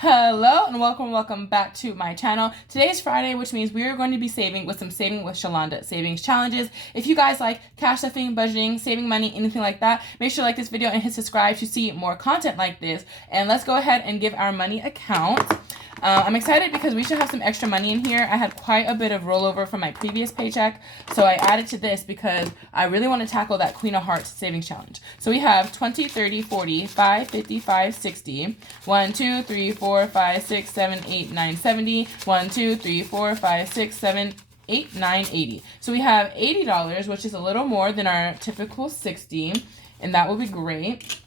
Hello and welcome back to my channel. Today is Friday, which means we are going to be saving with some Saving with Shalonda savings challenges. If you guys like cash stuffing, budgeting, saving money, anything like that, make sure to like this video and hit subscribe to see more content like this. And let's go ahead and give our money a count. I'm excited because we should have some extra money in here. I had quite a bit of rollover from my previous paycheck, so I added to this because I really want to tackle that Queen of Hearts savings challenge. So we have 20, 30, 40, 5, 55, 60, 1, 2, 3, 4, 5, 6, 7, 8, 9, 70, 1, 2, 3, 4, 5, 6, 7, 8, 9, 80. So we have $80, which is a little more than our typical 60, and that will be great.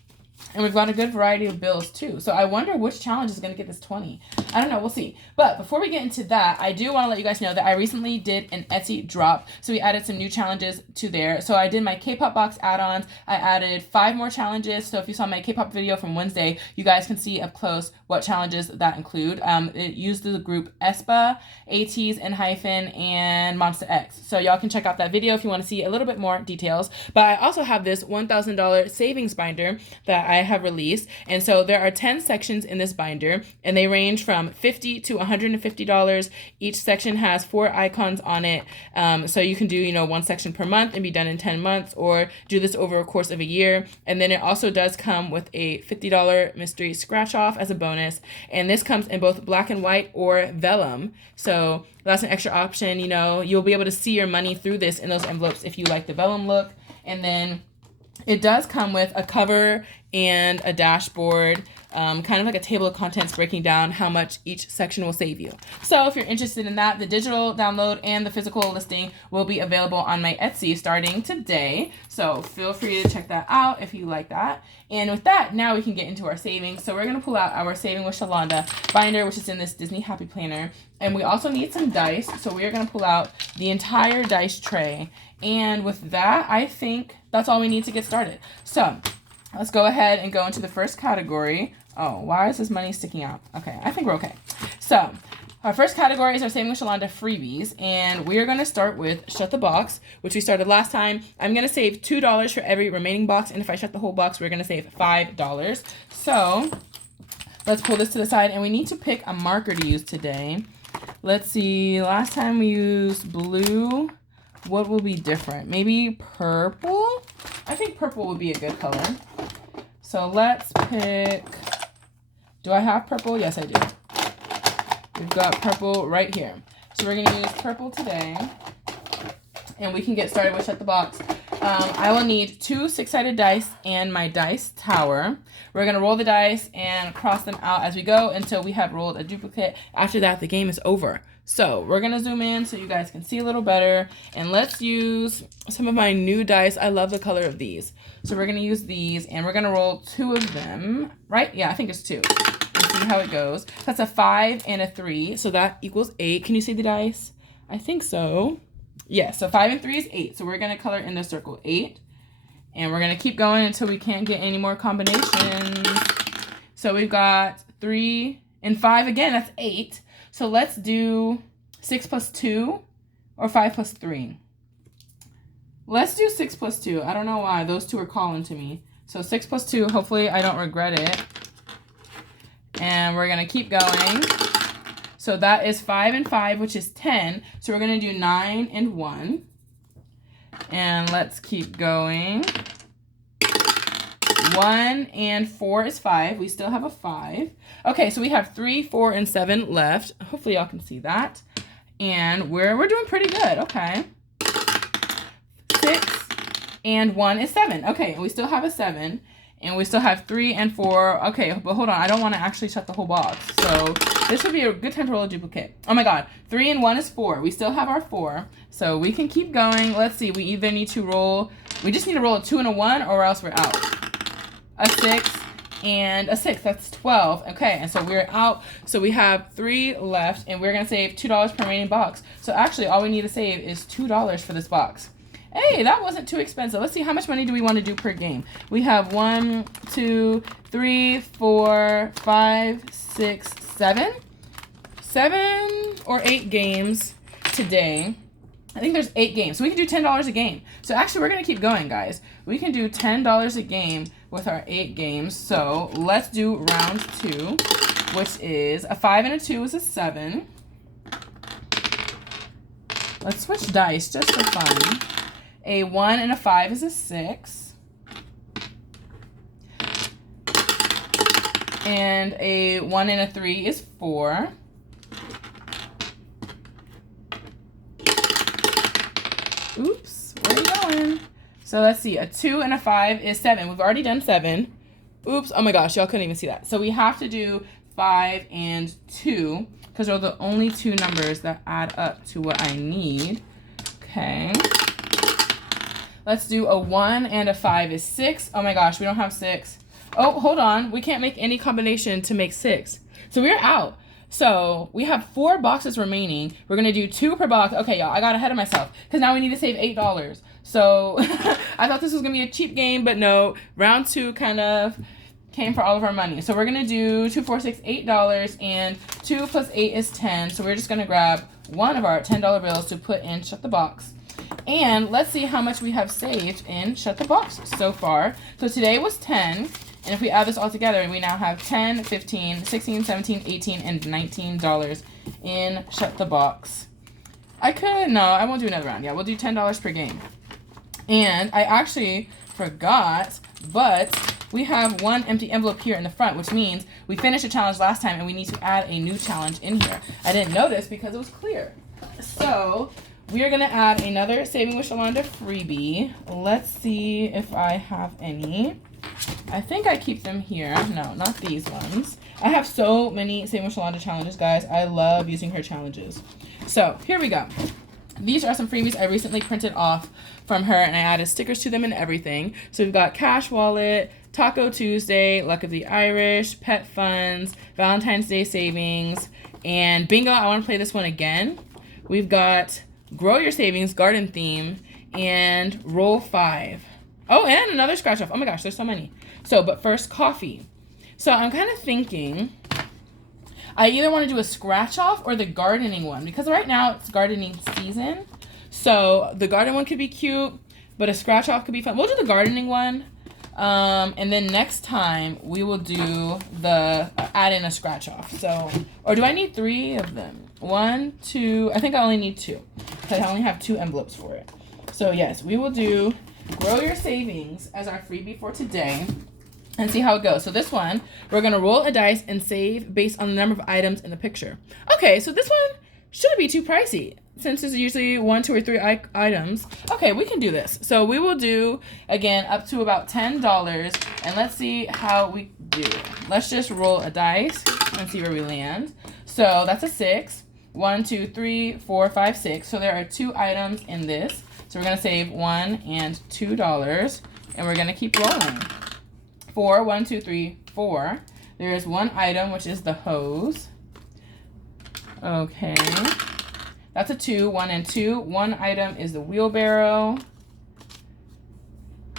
And we've got a good variety of bills too. So I wonder which challenge is going to get this 20. I don't know. We'll see. But before we get into that, I do want to let you guys know that I recently did an Etsy drop. So we added some new challenges to there. So I did my K-pop box add-ons. I added 5 more challenges. So if you saw my K-pop video from Wednesday, you guys can see up close what challenges that include. It used the group aespa, ATEEZ, Hyphen, and Monsta X. So y'all can check out that video if you want to see a little bit more details. But I also have this $1,000 savings binder that I have released, and so there are 10 sections in this binder, and they range from $50 to $150. Each section has 4 icons on it, so you can do one section per month and be done in 10 months, or do this over a course of a year. And then it also does come with a $50 mystery scratch off as a bonus, and this comes in both black and white or vellum, so that's an extra option. You'll be able to see your money through this in those envelopes if you like the vellum look. And then it does come with a cover and a dashboard, kind of like a table of contents breaking down how much each section will save you. So if you're interested in that, the digital download and the physical listing will be available on my Etsy starting today. So feel free to check that out if you like that. And with that, now we can get into our savings. So we're going to pull out our Saving with Shalonda binder, which is in this Disney Happy Planner. And we also need some dice. So we are going to pull out the entire dice tray. And with that, I think that's all we need to get started. So let's go ahead and go into the first category. Oh, why is this money sticking out? Okay, I think we're okay. So our first category is our Saving with Shalonda freebies, and we are going to start with Shut the Box, which we started last time. I'm going to save $2 for every remaining box, and if I shut the whole box, we're going to save $5. So let's pull this to the side, and we need to pick a marker to use today. Let's see, last time we used blue. What will be different? Maybe purple? I think purple would be a good color. So let's pick, do I have purple? Yes, I do. We've got purple right here. So we're gonna use purple today, and we can get started with Shut the Box. I will need 2 6-sided dice and my dice tower. We're gonna roll the dice and cross them out as we go until we have rolled a duplicate. After that, the game is over. So we're gonna zoom in so you guys can see a little better, and let's use some of my new dice. I love the color of these. So we're gonna use these, and we're gonna roll 2 of them, right? Yeah, I think it's 2. Let's see how it goes. That's a 5 and a 3, so that equals 8. Can you see the dice? I think so. Yeah, so 5 and 3 is 8. So we're gonna color in the circle 8, and we're gonna keep going until we can't get any more combinations. So we've got 3 and 5 again, that's 8. So let's do 6 plus 2 or 5 plus 3. Let's do 6 plus 2. I don't know why. Those two are calling to me. So 6 plus 2. Hopefully I don't regret it. And we're going to keep going. So that is 5 and 5, which is 10. So we're going to do 9 and 1. And let's keep going. 1 and 4 is 5. We still have a 5. Okay, so we have 3, 4, and 7 left. Hopefully y'all can see that. And we're doing pretty good. Okay. 6 and 1 is 7. Okay, and we still have a 7. And we still have 3 and 4. Okay, but hold on. I don't want to actually shut the whole box. So this would be a good time to roll a duplicate. Oh my god. 3 and 1 is 4. We still have our 4. So we can keep going. Let's see. We either need to roll. We just need to roll a 2 and a 1, or else we're out. A 6 and a 6. That's 12. Okay, and so we're out. So we have 3 left, and we're going to save $2 per remaining box. So actually, all we need to save is $2 for this box. Hey, that wasn't too expensive. Let's see, how much money do we want to do per game? We have 1, 2, 3, 4, 5, 6, 7. 7 or 8 games today. I think there's 8 games. So we can do $10 a game. So actually, we're going to keep going, guys. We can do $10 a game with our 8 games. So let's do round 2. which is a 5 and a 2 is a 7. Let's switch dice just for fun. A 1 and a 5 is a 6. And a 1 and a 3 is 4. Oops, where are you going? So let's see, a 2 and a 5 is 7. We've already done 7. Oops, oh my gosh, y'all couldn't even see that. So we have to do 5 and 2 because they're the only two numbers that add up to what I need. Okay. Let's do a 1 and a 5 is 6. Oh my gosh, we don't have 6. Oh, hold on. We can't make any combination to make 6. So we're out. So we have 4 boxes remaining. We're going to do 2 per box. Okay, y'all, I got ahead of myself because now we need to save $8. So I thought this was going to be a cheap game, but no. Round 2 kind of came for all of our money. So we're going to do 2, 4, 6, $8, and 2 plus 8 is 10. So we're just going to grab one of our $10 bills to put in Shut the Box. And let's see how much we have saved in Shut the Box so far. So today was 10. And if we add this all together, we now have 10, 15, 16, 17, 18, and $19 in Shut the Box. No, I won't do another round. Yeah, we'll do $10 per game. And I actually forgot, but we have one empty envelope here in the front, which means we finished a challenge last time and we need to add a new challenge in here. I didn't notice because it was clear. So we are going to add another Saving with Shalonda freebie. Let's see if I have any. I think I keep them here. No, not these ones. I have so many Saving with Shalonda challenges, guys. I love using her challenges. So here we go. These are some freebies I recently printed off from her, and I added stickers to them and everything. So we've got Cash Wallet, Taco Tuesday, Luck of the Irish, Pet Funds, Valentine's Day Savings, and Bingo. I want to play this one again. We've got Grow Your Savings, Garden Theme, and Roll 5. Oh, and another scratch off. Oh my gosh, there's so many. So, but first, coffee. So I'm kind of thinking I either want to do a scratch off or the gardening one, because right now it's gardening season. So the garden one could be cute, but a scratch off could be fun. We'll do the gardening one. And then next time we will do the add in a scratch off. So, or do I need 3 of them? 1, 2, I think I only need 2 because I only have 2 envelopes for it. So yes, we will do Grow Your Savings as our freebie for today and see how it goes. So this one, we're going to roll a dice and save based on the number of items in the picture. Okay, so this one shouldn't be too pricey since it's usually 1, 2, or 3 items. Okay, we can do this. So we will do, again, up to about $10, and let's see how we do. Let's just roll a dice and see where we land. So that's a 6. 1, 2, 3, 4, 5, 6. So there are 2 items in this. So we're going to save $1 and $2, and we're going to keep rolling. 4, 1, 2, 3, 4. There is 1 item, which is the hose. Okay. That's a 2, 1 and 2. 1 item is the wheelbarrow.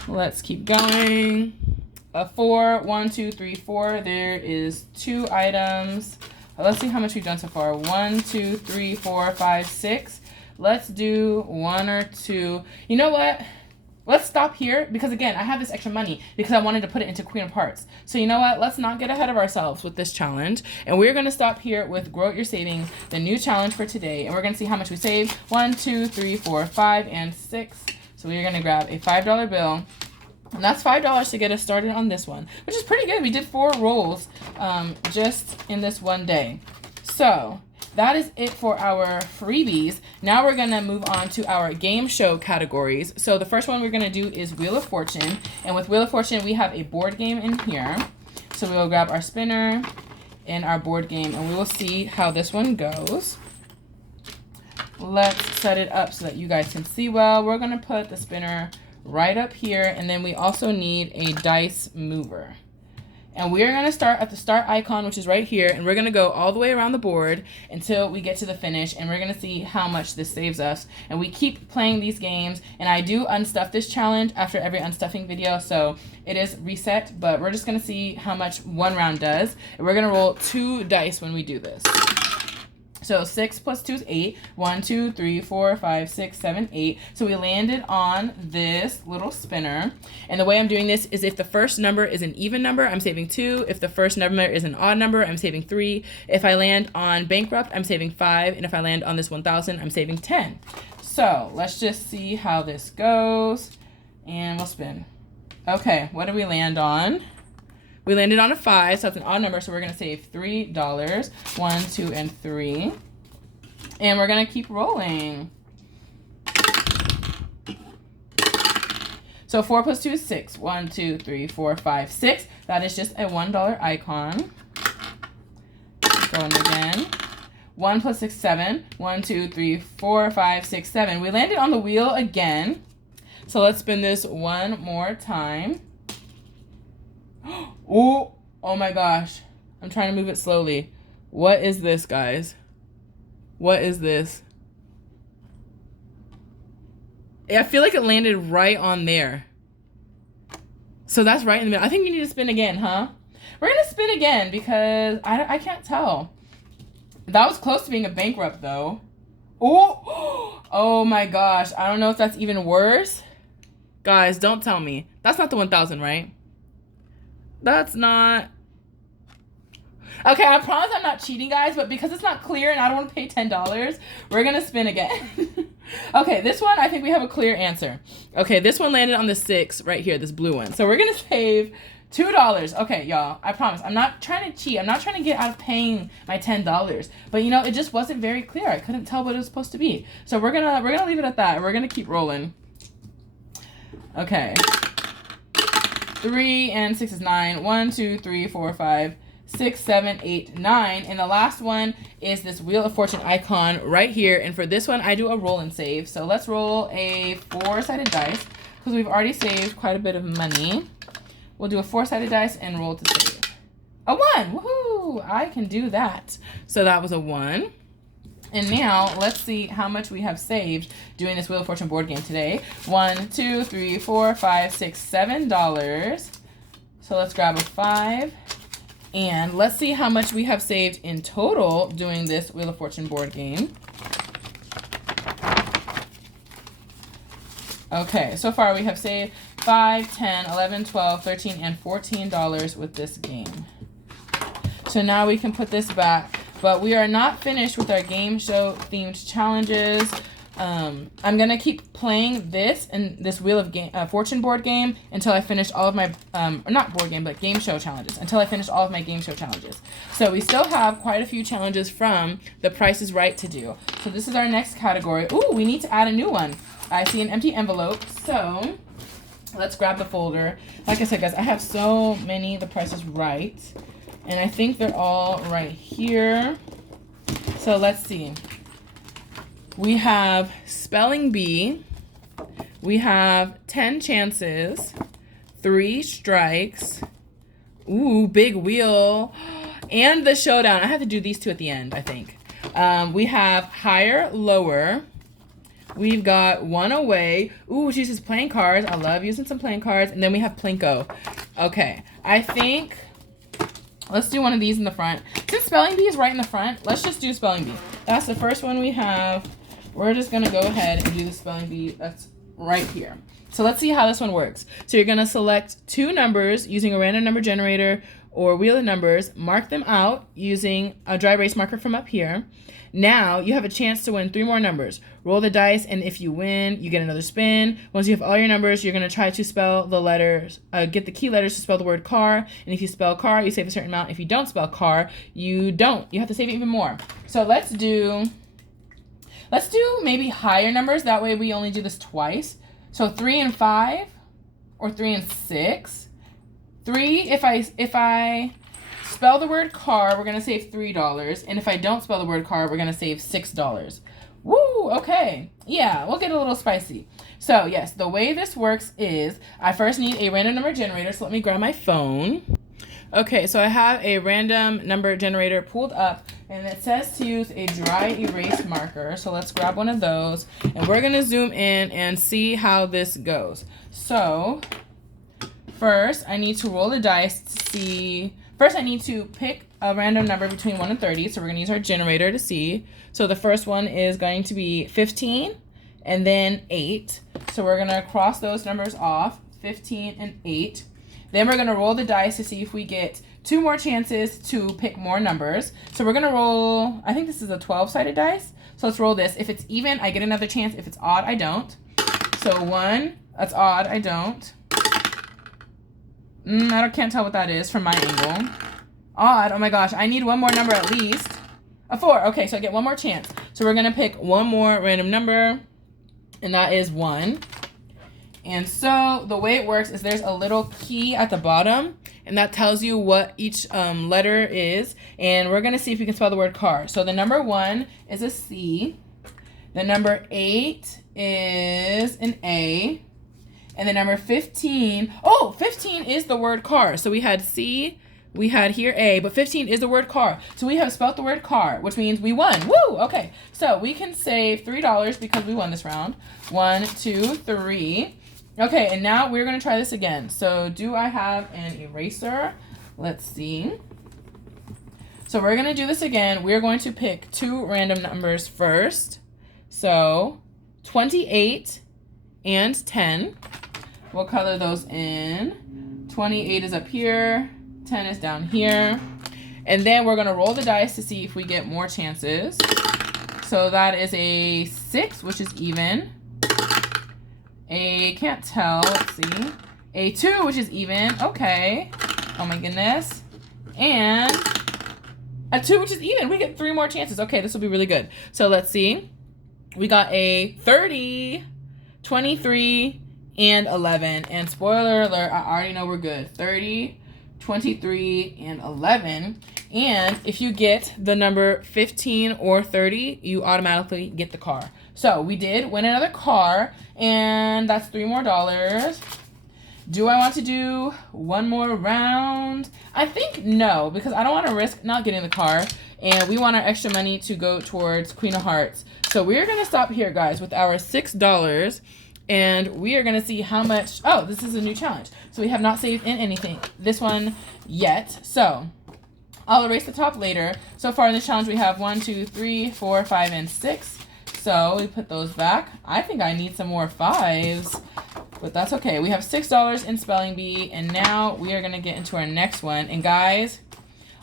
Let's keep going. A 4, 1, 2, 3, 4. There is 2 items. Let's see how much we've done so far. 1, 2, 3, 4, 5, 6. Let's do 1 or 2. You know what? Let's stop here because, again, I have this extra money because I wanted to put it into Queen of Hearts. So you know what? Let's not get ahead of ourselves with this challenge. And we're going to stop here with Grow Your Savings, the new challenge for today. And we're going to see how much we save. 1, 2, 3, 4, 5, and 6. So we're going to grab a $5 bill. And that's $5 to get us started on this one, which is pretty good. We did 4 rolls just in this one day. So that is it for our freebies. Now we're going to move on to our game show categories. So the first one we're going to do is Wheel of Fortune. And with Wheel of Fortune, we have a board game in here. So we will grab our spinner and our board game, and we will see how this one goes. Let's set it up so that you guys can see well. We're going to put the spinner right up here, and then we also need a dice mover. And we're going to start at the start icon, which is right here, and we're going to go all the way around the board until we get to the finish, and we're going to see how much this saves us. And we keep playing these games, and I do unstuff this challenge after every unstuffing video, so it is reset, but we're just going to see how much one round does. And we're going to roll 2 dice when we do this. So 6 plus 2 is 8. 1, 2, 3, 4, 5, 6, 7, 8. So we landed on this little spinner. And the way I'm doing this is if the first number is an even number, I'm saving 2. If the first number is an odd number, I'm saving 3. If I land on bankrupt, I'm saving 5. And if I land on this 1,000, I'm saving 10. So let's just see how this goes. And we'll spin. Okay, what did we land on? We landed on a 5, so that's an odd number, so we're going to save $3. 1, 2, and 3. And we're going to keep rolling. So 4 plus 2 is 6. 1, 2, 3, 4, 5, 6. That is just a $1 icon. Going again. 1 plus 6, 7. 1, 2, 3, 4, 5, 6, 7. We landed on the wheel again. So let's spin this one more time. Oh my gosh. I'm trying to move it slowly. What is this, guys? What is this? I feel like it landed right on there. So that's right in the middle. I think we need to spin again, huh? We're going to spin again because I can't tell. That was close to being a bankrupt, though. Oh my gosh. I don't know if that's even worse. Guys, don't tell me. That's not the 1,000, right? That's not. Okay, I promise I'm not cheating, guys, but because it's not clear and I don't want to pay $10, we're going to spin again. Okay, this one, I think we have a clear answer. Okay, this one landed on the 6 right here, this blue one. So we're going to save $2. Okay, y'all, I promise. I'm not trying to cheat. I'm not trying to get out of paying my $10. But, you know, it just wasn't very clear. I couldn't tell what it was supposed to be. So we're gonna leave it at that. We're going to keep rolling. Okay. 3 and 6 is 9. 1, 2, 3, 4, 5, 6, 7, 8, 9. And the last one is this Wheel of Fortune icon right here. And for this one, I do a roll and save. So let's roll a 4-sided dice because we've already saved quite a bit of money. We'll do a 4-sided dice and roll to save. A 1! Woohoo! I can do that. So that was a 1. And now let's see how much we have saved doing this Wheel of Fortune board game today. 1, 2, 3, 4, 5, 6, $7. So let's grab a 5. And let's see how much we have saved in total doing this Wheel of Fortune board game. Okay, so far we have saved 5, 10, 11, 12, 13, and $14 with this game. So now we can put this back. But we are not finished with our game show themed challenges. I'm going to keep playing this and this Wheel of Fortune board game until I finish all of my, or not board game, but game show challenges. Until I finish all of my game show challenges. So we still have quite a few challenges from The Price is Right to do. So this is our next category. Ooh, we need to add a new one. I see an empty envelope. So let's grab the folder. Like I said, guys, I have so many The Price is Right. And I think they're all right here. So let's see. We have Spelling Bee. We have 10 chances. 3 strikes. Ooh, Big Wheel. And the Showdown. I have to do these two at the end, I think. We have Higher, Lower. We've got One Away. Ooh, she uses playing cards. I love using some playing cards. And then we have Plinko. Okay, I think... Let's do one of these in the front. Since Spelling Bee is right in the front, let's just do Spelling Bee. That's the first one we have. We're just going to go ahead and do the Spelling Bee that's right here. So let's see how this one works. So you're going to select 2 numbers using a random number generator or wheel of numbers. Mark them out using a dry erase marker from up here. Now you have a chance to win 3 more numbers. Roll the dice, and if you win, you get another spin. Once you have all your numbers, you're going to try to spell the letters, get the key letters to spell the word car. And if you spell car, you save a certain amount. If you don't spell car, you don't. You have to save even more. So let's do maybe higher numbers. That way we only do this twice. So 3 and 5, or 3 and 6. 3, if I spell the word car, we're going to save $3. And if I don't spell the word car, we're going to save $6. Woo, okay. Yeah, we'll get a little spicy. So, yes, the way this works is I first need a random number generator. So let me grab my phone. Okay, so I have a random number generator pulled up, and it says to use a dry erase marker. So let's grab one of those, and we're going to zoom in and see how this goes. So first, I need to roll the dice to see first I need to pick a random number between 1 and 30. So we're going to use our generator to see. So the first one is going to be 15 and then 8. So we're going to cross those numbers off, 15 and 8. Then we're going to roll the dice to see if we get 2 more chances to pick more numbers. So we're going to roll, I think this is a 12-sided dice. So let's roll this. If it's even, I get another chance. If it's odd, I don't. So 1, that's odd, I don't. Can't tell what that is from my angle. Odd, oh my gosh, I need one more number at least. A 4, okay, so I get one more chance. So we're gonna pick one more random number, and that is 1. And so the way it works is there's a little key at the bottom, and that tells you what each letter is. And we're gonna see if we can spell the word car. So the number 1 is a C. The number 8 is an A. And the number 15, 15 is the word car. So we had C, we had here A, but 15 is the word car. So we have spelled the word car, which means we won. Woo! Okay, so we can save $3 because we won this round. 1, 2, 3. Okay, and now we're gonna try this again. So do I have an eraser? Let's see. So we're gonna do this again. We're going to pick 2 random numbers first. So 28 and 10. We'll color those in. 28 is up here, 10 is down here. And then we're gonna roll the dice to see if we get more chances. So that is a 6, which is even. Can't tell, let's see. A 2, which is even, okay. Oh my goodness. And a 2, which is even. We get 3 more chances. Okay, this will be really good. So let's see. We got a 30, 23, and 11. And spoiler alert, I already know we're good. 30, 23, and 11. And if you get the number 15 or 30, you automatically get the car. So we did win another car, and that's $3 more. Do I want to do one more round? I think no, because I don't want to risk not getting the car, and we want our extra money to go towards Queen of Hearts. So we're going to stop here, guys, with our $6. And we are going to see how much... Oh, this is a new challenge. So we have not saved in anything. This one yet. So I'll erase the top later. So far in this challenge, we have 1, 2, 3, 4, 5, and 6. So we put those back. I think I need some more 5s. But that's okay. We have $6 in Spelling Bee. And now we are going to get into our next one. And guys,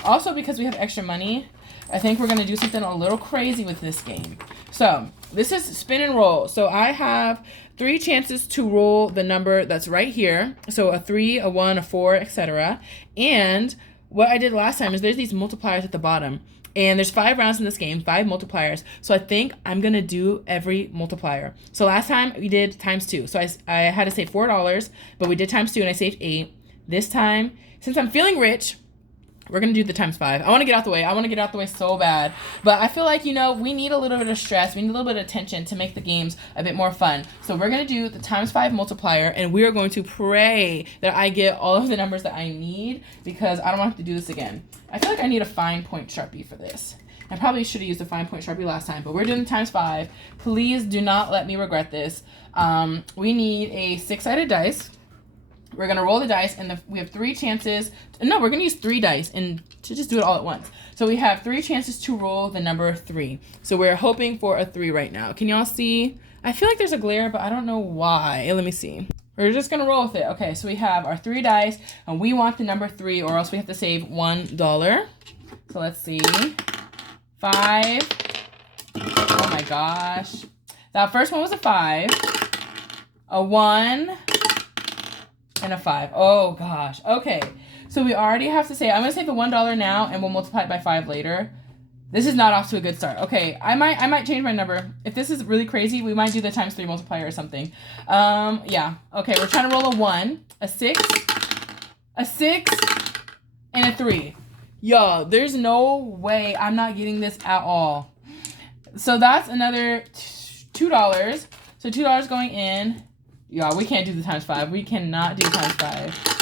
also because we have extra money, I think we're going to do something a little crazy with this game. So this is spin and roll. So I have 3 chances to roll the number that's right here. So a 3, a 1, a 4, etc. And what I did last time is there's these multipliers at the bottom. And there's 5 rounds in this game, 5 multipliers. So I think I'm going to do every multiplier. So last time we did times 2. So I had to save $4, but we did times 2 and I saved 8. This time, since I'm feeling rich, we're going to do the times 5. I want to get out the way. I want to get out the way so bad. But I feel like, you know, we need a little bit of stress. We need a little bit of tension to make the games a bit more fun. So we're going to do the times 5 multiplier, and we are going to pray that I get all of the numbers that I need, because I don't want to have to do this again. I feel like I need a fine point Sharpie for this. I probably should have used a fine point Sharpie last time, but we're doing times 5. Please do not let me regret this. We need a 6-sided dice. We're going to roll the dice, and we have 3 chances. No, we're going to use 3 dice and to just do it all at once. So we have 3 chances to roll the number 3. So we're hoping for a 3 right now. Can y'all see? I feel like there's a glare, but I don't know why. Let me see. We're just going to roll with it. Okay, so we have our 3 dice, and we want the number 3, or else we have to save $1. So let's see. 5. Oh my gosh. That first one was a 5. A 1. And a 5. Oh gosh. Okay. So we already have to say, I'm going to save the $1 now, and we'll multiply it by 5 later. This is not off to a good start. Okay. I might change my number. If this is really crazy, we might do the times 3 multiplier or something. Yeah. Okay. We're trying to roll a 1, a 6, a 6, and a 3. Yo, there's no way I'm not getting this at all. So that's another $2. So $2 going in. Y'all, we can't do the times 5. We cannot do times 5.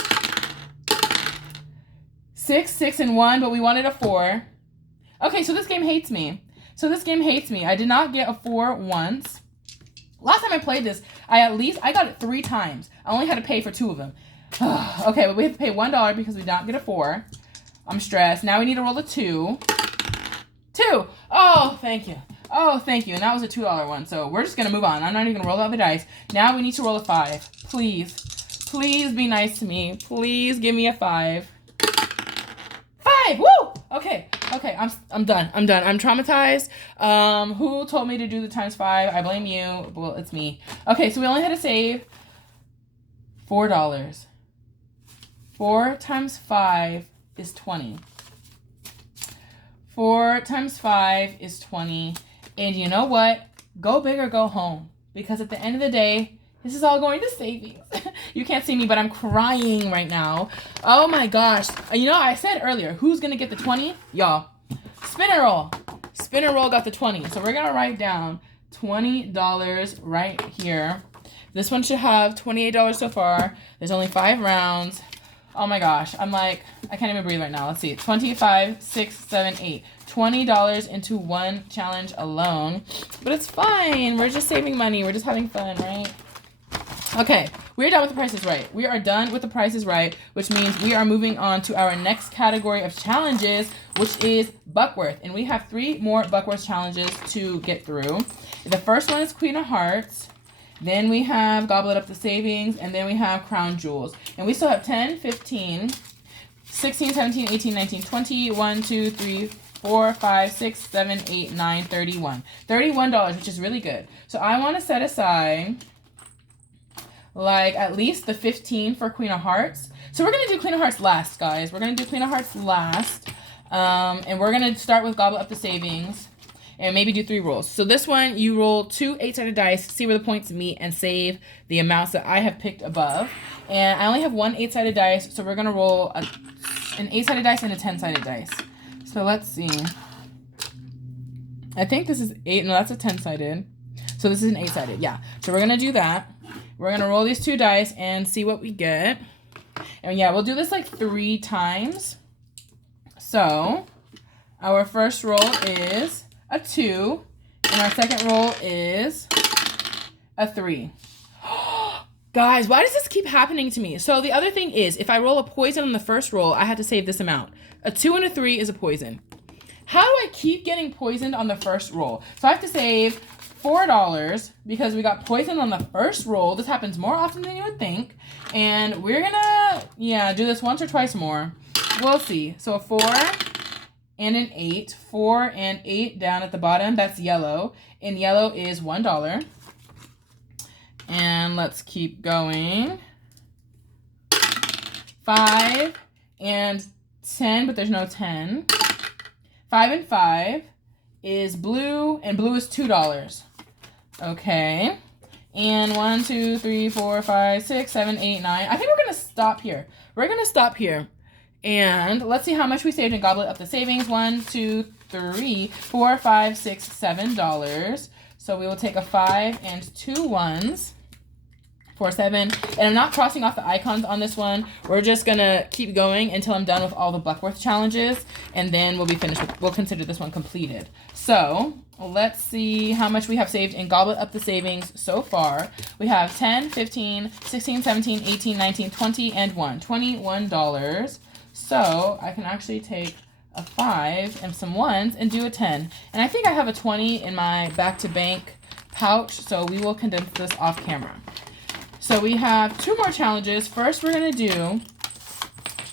6, 6, and 1, but we wanted a 4. Okay, so this game hates me. I did not get a 4 once. Last time I played this, I got it 3 times. I only had to pay for 2 of them. Okay, but we have to pay $1 because we did not get a 4. I'm stressed. Now we need to roll a 2. 2. Oh, thank you. Oh, thank you. And that was a $2 one. So we're just going to move on. I'm not even going to roll the other dice. Now we need to roll a 5. Please. Please be nice to me. Please give me a 5. 5. Woo! Okay. Okay. I'm done. I'm done. I'm traumatized. Who told me to do the times 5? I blame you. Well, it's me. Okay. So we only had to save $4. 4 times 5 is 20. 4 times 5 is 20. And you know what? Go big or go home. Because at the end of the day, this is all going to savings. You can't see me, but I'm crying right now. Oh my gosh. You know, I said earlier, who's going to get the 20? Y'all. Spin and roll. Spin and roll got the 20. So we're going to write down $20 right here. This one should have $28 so far. There's only 5 rounds. Oh my gosh. I'm like, I can't even breathe right now. Let's see. 25, 6, 7, 8. $20 into one challenge alone. But it's fine. We're just saving money. We're just having fun, right? Okay. We're done with the Price is Right. We are done with the Price is Right, which means we are moving on to our next category of challenges, which is Buckworth. And we have 3 more Buckworth challenges to get through. The first one is Queen of Hearts. Then we have Gobble It Up the Savings. And then we have Crown Jewels. And we still have 10, 15, 16, 17, 18, 19, 20, 1, 2, 3, 4, 5, 6, 7, 8, 9, 31. $31, which is really good. So I want to set aside like at least the 15 for Queen of Hearts. So we're going to do Queen of Hearts last, guys. We're going to do Queen of Hearts last. And we're going to start with Gobble Up the Savings. And maybe do 3 rolls. So this one, you roll 2 8-sided dice, see where the points meet, and save the amounts that I have picked above. And I only have 1 8-sided dice, so we're going to roll an 8-sided dice and a 10-sided dice. So let's see. I think this is 8. No, that's a 10-sided. So this is an 8-sided. Yeah. So we're going to do that. We're going to roll these 2 dice and see what we get. And yeah, we'll do this like 3 times. So our first roll is a 2, and our second roll is a 3. Guys, why does this keep happening to me? So the other thing is, if I roll a poison on the first roll, I had to save this amount. A 2 and a 3 is a poison. How do I keep getting poisoned on the first roll? So I have to save $4 because we got poisoned on the first roll. This happens more often than you would think. And we're gonna, do this once or twice more. We'll see. So a 4... and an 8. 4 and 8 down at the bottom. That's yellow. And yellow is $1. And let's keep going. 5 and 10, but there's no 10. 5 and 5 is blue, and blue is $2. Okay. And 1, 2, 3, 4, 5, 6, 7, 8, 9. I think we're going to stop here. We're going to stop here. And let's see how much we saved in Gobble It Up the Savings. 1, 2, 3, 4, 5, 6, $7. So we will take a 5 and 2 1s for 7. And I'm not crossing off the icons on this one. We're just going to keep going until I'm done with all the Buckworth challenges. And then we'll be finished. We'll consider this one completed. So let's see how much we have saved in Gobble It Up the Savings so far. We have 10, 15, 16, 17, 18, 19, 20, and 1. $21. So I can actually take a 5 and some 1s and do a 10. And I think I have a 20 in my back to bank pouch, so we will condense this off camera. So we have 2 more challenges. First, we're going to do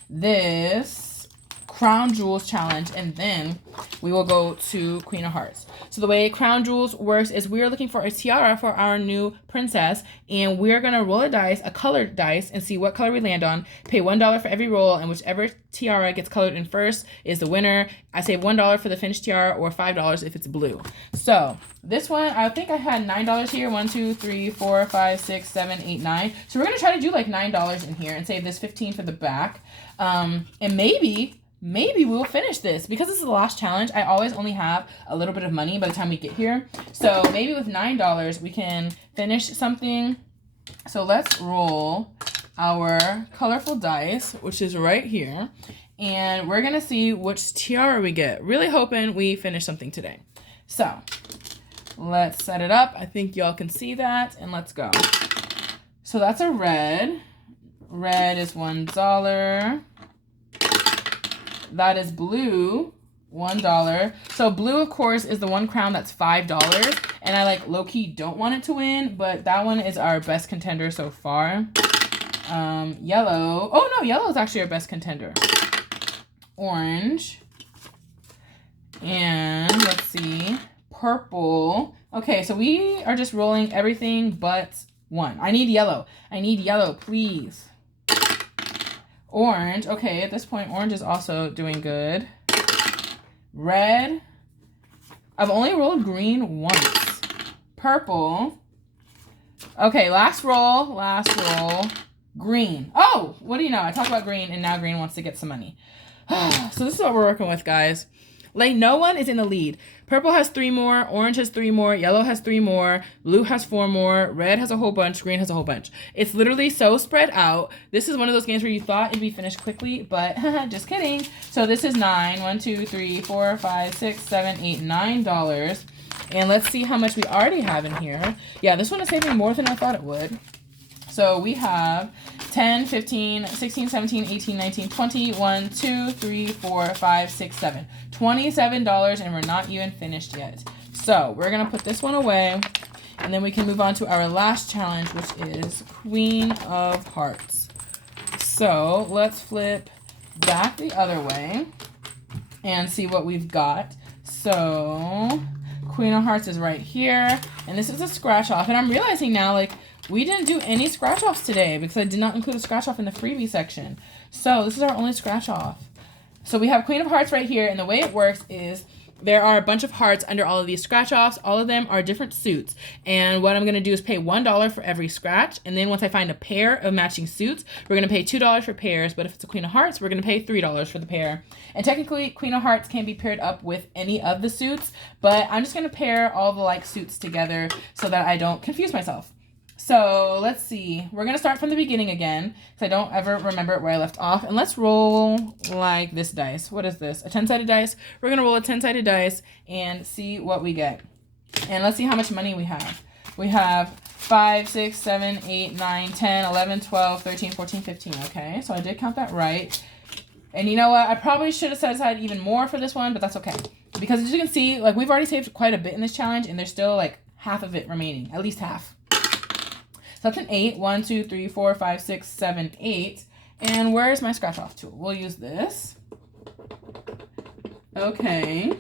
this Crown Jewels challenge, and then we will go to Queen of Hearts. So the way Crown Jewels works is we are looking for a tiara for our new princess, and we're going to roll a dice, a colored dice, and see what color we land on. Pay $1 for every roll, and whichever tiara gets colored in first is the winner. I save $1 for the finished tiara, or $5 if it's blue. So this one, I think I had $9 here. 1, 2, 3, 4, 5, 6, 7, 8, 9. So we're going to try to do like $9 in here and save this 15 for the back. And maybe we'll finish this. Because this is the last challenge, I always only have a little bit of money by the time we get here. So maybe with $9, we can finish something. So let's roll our colorful dice, which is right here. And we're going to see which tiara we get. Really hoping we finish something today. So let's set it up. I think y'all can see that. And let's go. So that's a red. Red is $1. That is blue, $1. So blue, of course, is the one crown that's $5. And I like low-key don't want it to win, but that one is our best contender so far. Yellow. Oh no, yellow is actually our best contender. Orange. And let's see. Purple. Okay, so we are just rolling everything but one. I need yellow. I need yellow, please. Orange. Okay, at this point, orange is also doing good. Red. I've only rolled green once. Purple. Okay, last roll. Last roll. Green. Oh, what do you know? I talked about green, and now green wants to get some money. So this is what we're working with, guys. Like, no one is in the lead. Purple has 3 more. Orange has 3 more. Yellow has 3 more. Blue has 4 more. Red has a whole bunch. Green has a whole bunch. It's literally so spread out. This is one of those games where you thought it'd be finished quickly, but just kidding. So this is 9. 1, 2, 3, 4, 5, 6, 7, 8, $9. And let's see how much we already have in here. Yeah, this one is saving more than I thought it would. So we have 10, 15, 16, 17, 18, 19, 20, 1, 2, 3, 4, 5, 6, 7. $27, and we're not even finished yet. So we're going to put this one away, and then we can move on to our last challenge, which is Queen of Hearts. So let's flip back the other way and see what we've got. So Queen of Hearts is right here, and this is a scratch off. And I'm realizing now, like, we didn't do any scratch offs today because I did not include a scratch off in the freebie section. So this is our only scratch off. So we have Queen of Hearts right here, and the way it works is there are a bunch of hearts under all of these scratch offs. All of them are different suits. And what I'm going to do is pay $1 for every scratch. And then once I find a pair of matching suits, we're going to pay $2 for pairs. But if it's a Queen of Hearts, we're going to pay $3 for the pair. And technically, Queen of Hearts can be paired up with any of the suits. But I'm just going to pair all the like suits together so that I don't confuse myself. So let's see. We're going to start from the beginning again because I don't ever remember where I left off. And let's roll like this dice. What is this? A 10-sided dice? We're going to roll a 10-sided dice and see what we get. And let's see how much money we have. We have 5, 6, 7, 8, 9, 10, 11, 12, 13, 14, 15. Okay, so I did count that right. And you know what? I probably should have set aside even more for this one, but that's okay. Because as you can see, like we've already saved quite a bit in this challenge and there's still like half of it remaining. At least half. So that's an 8. 1, 2, 3, 4, 5, 6, 7, 8. And where's my scratch off tool? We'll use this. Okay.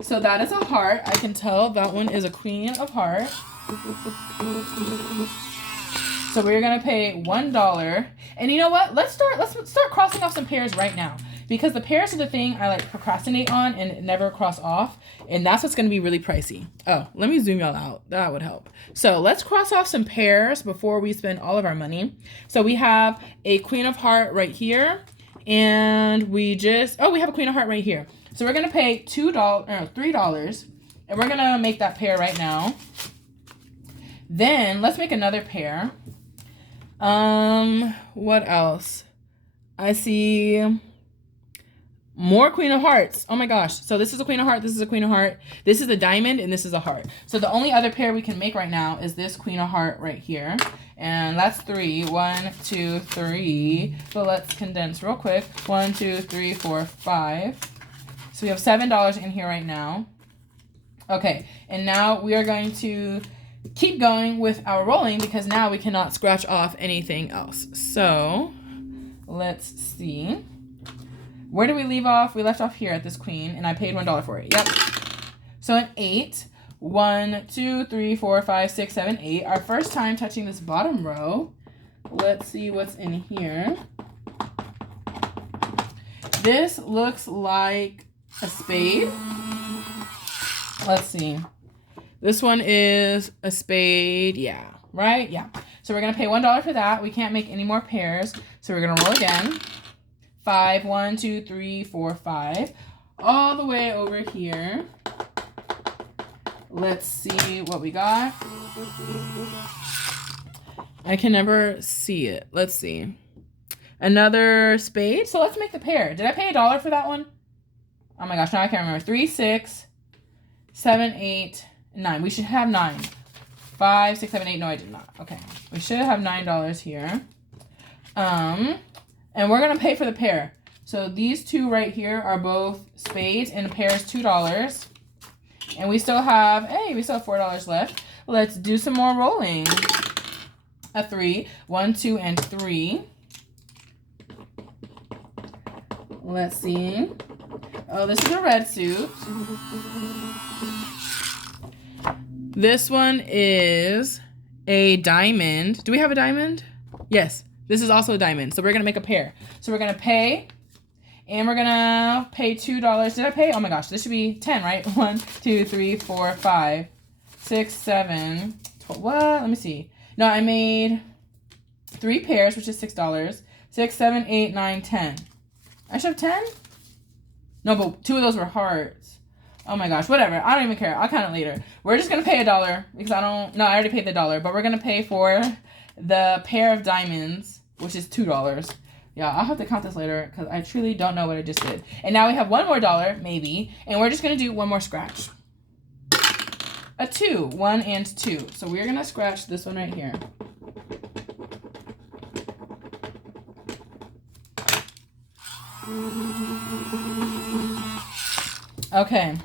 So that is a heart. I can tell that one is a Queen of Hearts. So we're gonna pay $1. And you know what? Let's start crossing off some pairs right now. Because the pairs are the thing I like procrastinate on and never cross off. And that's what's gonna be really pricey. Oh, let me zoom y'all out. That would help. So let's cross off some pairs before we spend all of our money. So we have a Queen of Heart right here. And we have a Queen of Heart right here. So we're gonna pay $3. And we're gonna make that pair right now. Then let's make another pair. What else? I see more Queen of Hearts. Oh my gosh. So this is a Queen of Heart. This is a Queen of Heart. This is a diamond and this is a heart. So the only other pair we can make right now is this Queen of Heart right here. And that's 3. 1, 2, 3. So let's condense real quick. 1, 2, 3, 4, 5. So we have $7 in here right now. Okay. And now we are going to keep going with our rolling because now we cannot scratch off anything else. So let's see. Where did we leave off? We left off here at this queen, and I paid $1 for it. Yep. So an 8. 1, 2, 3, 4, 5, 6, 7, 8. Our first time touching this bottom row. Let's see what's in here. This looks like a spade. Let's see. This one is a spade. Yeah. Right? Yeah. So we're going to pay $1 for that. We can't make any more pairs. So we're going to roll again. 5. 1, 2, 3, 4, 5. All the way over here. Let's see what we got. I can never see it. Let's see. Another spade. So let's make the pair. Did I pay $1 for that one? Oh my gosh, now I can't remember. 3, 6, 7, 8, 9. We should have 9. 5, 6, 7, 8. No, I did not. Okay. We should have $9 here. And we're going to pay for the pair. So these two right here are both spades, and a pair is $2. And we still have, hey, we still have $4 left. Let's do some more rolling. A 3, 1, 2, and 3. Let's see. Oh, this is a red suit. This one is a diamond. Do we have a diamond? Yes, this is also a diamond. So we're gonna make a pair. So we're gonna pay, and we're gonna pay $2. Did I pay? Oh my gosh, this should be 10, right? 1, 2, 3, 4, 5, 6, 7, 12. What? Let me see. No, I made 3 pairs, which is $6. 6, 7, 8, 9, 10. I should have 10? No, but 2 of those were hearts. Oh my gosh, whatever. I don't even care. I'll count it later. We're just gonna pay $1 because I already paid the $1, but we're gonna pay for the pair of diamonds, which is $2. Yeah, I'll have to count this later because I truly don't know what I just did. And now we have one more $1, maybe, and we're just gonna do one more scratch. A 2, 1 and 2. So we're gonna scratch this one right here. Okay,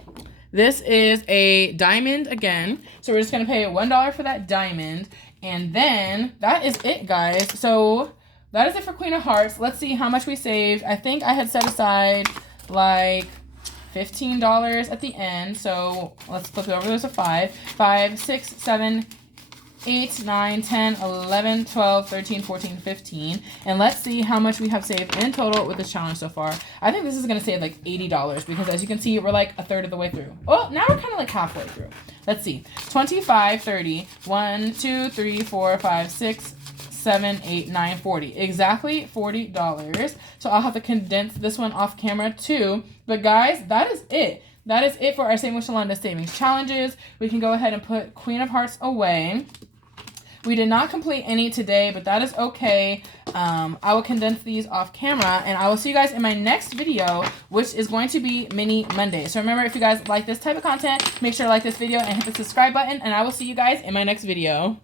this is a diamond again. So we're just gonna pay $1 for that diamond. And then that is it, guys. So that is it for Queen of Hearts. Let's see how much we saved. I think I had set aside like $15 at the end. So let's flip it over. There's a 5. 5, 6, 7, 8, 9, 10, 11, 12, 13, 14, 15. And let's see how much we have saved in total with this challenge so far. I think this is going to save like $80 because as you can see, we're like a third of the way through. Oh, now we're kind of like halfway through. Let's see. 25, 30, 1, 2, 3, 4, 5, 6, 7, 8, 9, 40. Exactly $40. So I'll have to condense this one off camera too. But guys, that is it. That is it for our Saving with Shalonda savings challenges. We can go ahead and put Queen of Hearts away. We did not complete any today, but that is okay. I will condense these off camera, and I will see you guys in my next video, which is going to be Mini Monday. So remember, if you guys like this type of content, make sure to like this video and hit the subscribe button, and I will see you guys in my next video.